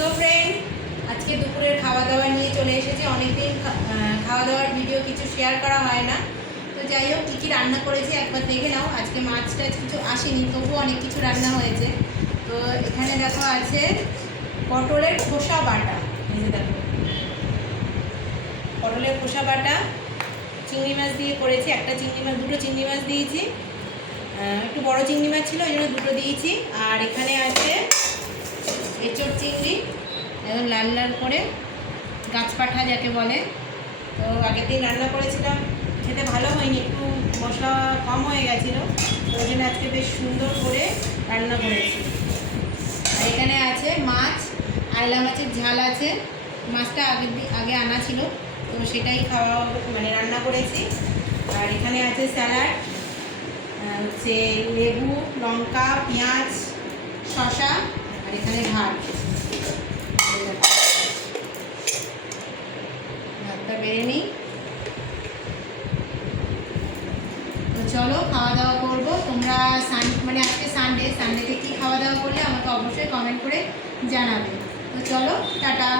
তো ফ্রেন্ড, আজকে দুপুরের খাওয়া দাওয়া নিয়ে চলে এসেছি। অনেকদিন খাওয়া দাওয়ার ভিডিও কিছু শেয়ার করা হয় না। তো যাই হোক, কী কী রান্না করেছি একবার দেখে নাও। আজকে মাছ টাছ কিছু আসেনি, তবুও অনেক কিছু রান্না হয়েছে। তো এখানে দেখো আছে পটলের খোসা বাটা। এই যে দেখো, পটলের খোসা বাটা চিংড়ি মাছ দিয়ে করেছি। দুটো চিংড়ি মাছ দিয়েছি। একটু বড় চিংড়ি মাছ ছিল, ওই জন্য দুটো দিয়েছি। আর এখানে আছে এঁচোড় চিংড়ি, একদম লাল লাল করে, গাছপাঠা যাকে বলে। তো আগের দিন রান্না করেছিলাম, খেতে ভালো হয়নি, একটু মশলা কম হয়ে গেছিলো। তো ওই জন্য আজকে বেশ সুন্দর করে রান্না করেছি। আর এখানে আছে মাছ, আয়লা মাছের ঝাল আছে। মাছটা আগে আনা ছিল, তো সেটাই রান্না করেছি। আর এখানে আছে স্যালাড, হচ্ছে লেবু, লঙ্কা, পেঁয়াজ, শসা, আর এখানে ভাতটা বেড়ে নিই। তো চলো খাওয়া দাওয়া করবো। তোমরা আজকে সানডেতে কী খাওয়া দাওয়া করলে আমাকে অবশ্যই কমেন্ট করে জানাবে। তো চলো, টাটা।